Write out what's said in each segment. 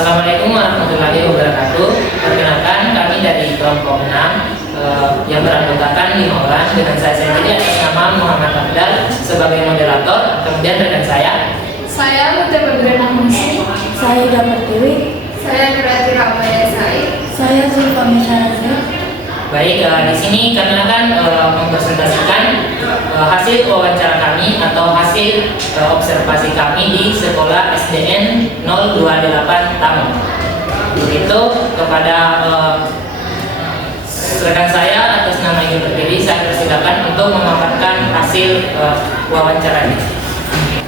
Assalamualaikum warahmatullahi wabarakatuh. Perkenalkan, kami dari kelompok 6 yang beranggotakan 5 orang dengan saya sendiri atas nama Muhammad Abdal sebagai moderator. Kemudian rekan saya Mutia Badriana Munsi, Saya Damar Dewi. saya Nurati Ramaya Said, Saya Zulfami Syahrazad. Baik, di sini kami akan mempresentasikan hasil wawancara kami atau hasil observasi kami di sekolah SDN 028 Tamu. Itu kepada rekan saya atas nama yang berdiri, saya persilakan untuk memaparkan hasil wawancara ini.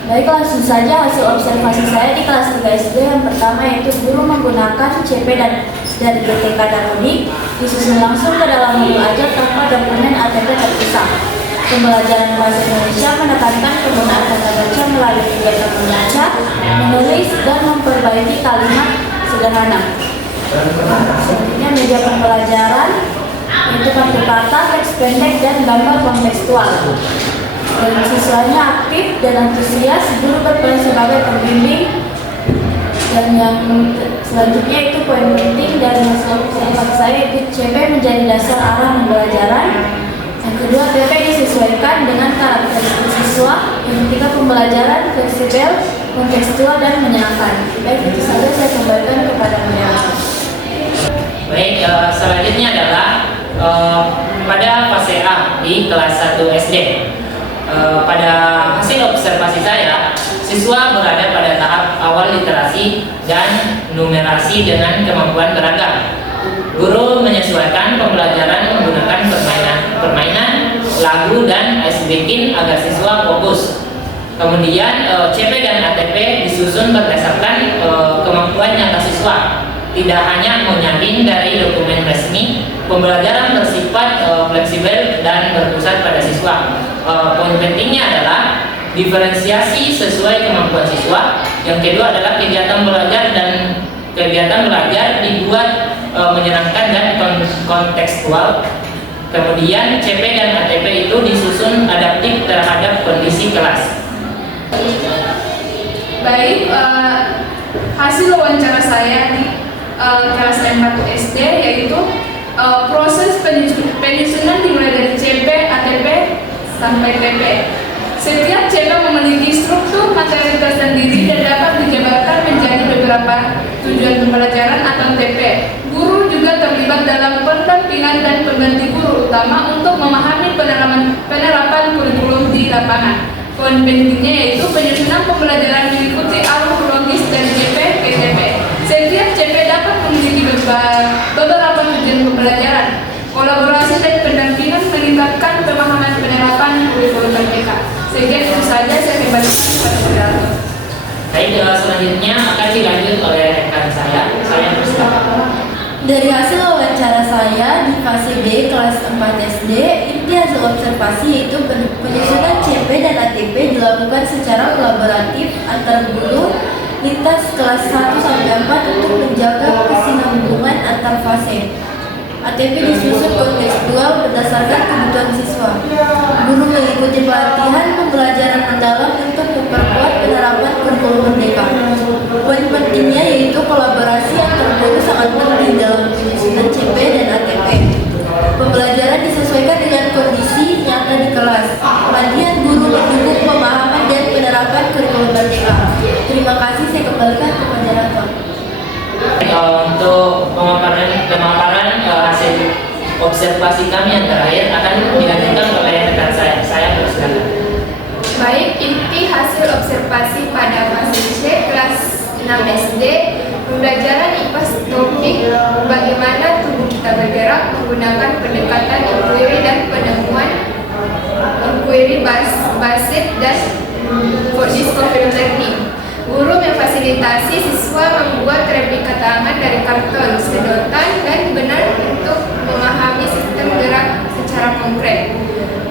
Baik, langsung saja hasil observasi saya di kelas 3 SD. Yang pertama yaitu guru menggunakan CP dan GTK dan unik disusun langsung ke dalam modul ajar tanpa dokumen ATP terpisah. Pembelajaran bahasa Indonesia menekankan penggunaan kata baca melalui kegiatan membaca, menulis, dan memperbaiki kalimat sederhana. Selanjutnya media pembelajaran yaitu kartu kata, teks pendek, dan gambar kontekstual. Dan siswanya aktif dan antusias, guru berperan sebagai pembimbing. Dan yang selanjutnya itu poin penting dari hasil observasi saya itu CP menjadi dasar arah pembelajaran. Yang kedua, PP disesuaikan dengan karakteristik siswa. Yang ketiga, pembelajaran fleksibel, kontekstual, dan menyenangkan. Baik, itu saja saya kembalikan kepada moderator. Baik, selanjutnya adalah pada fase A di kelas 1 SD. Pada hasil observasi saya, siswa berada pada tahap awal literasi dan numerasi dengan kemampuan beragam. Guru menyesuaikan pembelajaran menggunakan permainan, lagu, dan ice breaking agar siswa fokus. Kemudian CP dan ATP disusun berdasarkan kemampuan nyata siswa. Tidak hanya menyamping dari dokumen resmi, pembelajaran bersifat fleksibel dan berpusat pada siswa. Poin pentingnya adalah diferensiasi sesuai kemampuan siswa. Yang kedua adalah kegiatan belajar dibuat menyenangkan dan kontekstual. Kemudian CP dan ATP itu disusun adaptif terhadap kondisi kelas. Baik, hasil wawancara saya di kelas 4 SD yaitu proses penyusunan dimulai dari CP, ATP, sampai PP. Setiap CP memiliki struktur materi tersendiri dan dapat dijabarkan menjadi beberapa tujuan pembelajaran atau TP. Guru juga terlibat dalam pendampingan dan pengganti guru utama untuk memahami penerapan kurikulum di lapangan. Poin pentingnya yaitu penyusunan pembelajaran mengikuti alur logis dari CP ke TP. Setiap CP dapat memiliki beberapa tujuan pembelajaran. Kolaborasi dan pendampingan meningkatkan pemahaman penerapan kurikulum merdeka. Sehingga itu saja saya kembalikan kepada moderator. Baik, selanjutnya akan dilanjut oleh rekan saya. Saya persilakan. Dari hasil wawancara saya di fase B kelas 4 SD, inti hasil observasi yaitu penyusunan CP dan ATP dilakukan secara kolaboratif antar guru lintas kelas 1 sampai 4 untuk menjaga kesinambungan antar fase. ATP disusun kontekstual berdasarkan kebutuhan siswa. Guru mengikuti pelatihan pembelajaran mendalam untuk memperkuat penerapan kurikulum merdeka. Poin pentingnya yaitu kolaborasi antar guru sangat penting dalam penyusunan CP dan ATP. Pembelajaran disesuaikan dengan kondisi nyata di kelas. Pelatihan guru mendukung pemahaman dan penerapan kurikulum merdeka. Terima kasih, saya kembalikan ke moderator. Untuk pemaparan hasil observasi kami yang terakhir akan dilanjutkan oleh rekan saya. Saya persilakan. Baik, inti hasil observasi pada fase C kelas 6 SD, pembelajaran IPA topik bagaimana tubuh kita bergerak menggunakan pendekatan inquiry dan penemuan inquiry basis dan discovery learning. Guru memfasilitasi siswa membuat replika tangan dari karton, sedotan, dan benar untuk memahami sistem gerak secara konkret.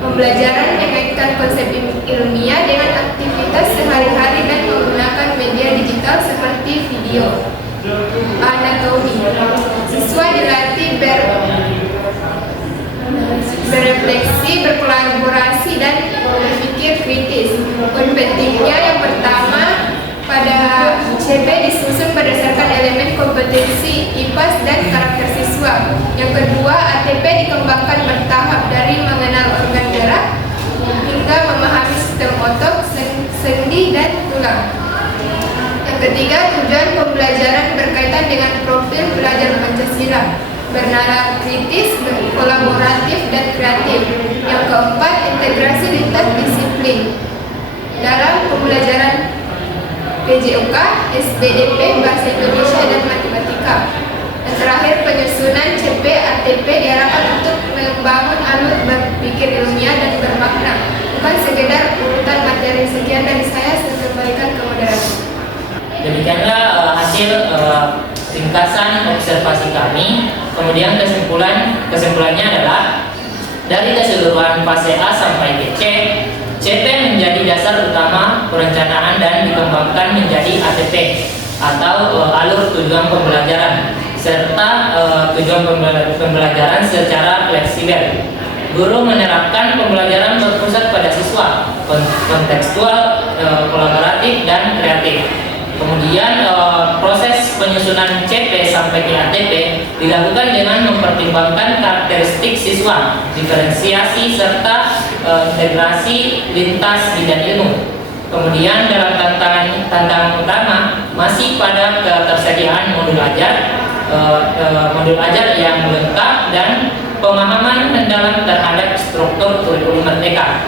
Pembelajaran mengaitkan konsep ilmiah dengan aktivitas sehari-hari dan menggunakan media digital seperti video. Anatomi. Siswa dilatih berefleksi, berkolaborasi, dan berpikir kritis. Poin pentingnya yang pertama, pada CP disusun berdasarkan elemen Ketiga, tujuan pembelajaran berkaitan dengan profil pelajar Pancasila, bernalar kritis, kolaboratif, dan kreatif. Yang keempat, integrasi lintas disiplin dalam pembelajaran PJOK, SPDP, Bahasa Indonesia, dan Matematika. Dan terakhir, penyusunan CP ATP diharapkan untuk membangun alur berpikir ilmiah dan bermakna, bukan sekedar urutan materi. Sekian dari saya kembalikan ke moderator. Demikianlah hasil ringkasan observasi kami. Kemudian kesimpulannya adalah dari keseluruhan fase A sampai C, CP menjadi dasar utama perencanaan dan dikembangkan menjadi ATP atau alur tujuan pembelajaran serta tujuan pembelajaran secara fleksibel. Guru menerapkan pembelajaran berpusat pada siswa, kontekstual, kolaboratif, dan kreatif. Kemudian proses penyusunan CP sampai ke ATP dilakukan dengan mempertimbangkan karakteristik siswa, diferensiasi serta integrasi lintas bidang ilmu. Kemudian dalam tantangan utama masih pada ketersediaan modul ajar yang lengkap dan pemahaman mendalam terhadap struktur kurikulum merdeka.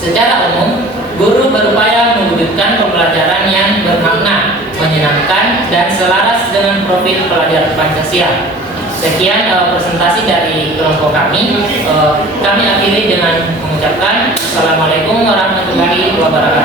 Secara umum, guru berupaya mewujudkan pembelajaran yang bermakna, menyenangkan, dan selaras dengan profil pelajar Pancasila. Sekian presentasi dari kelompok kami. Kami akhiri dengan mengucapkan Assalamualaikum warahmatullahi wabarakatuh.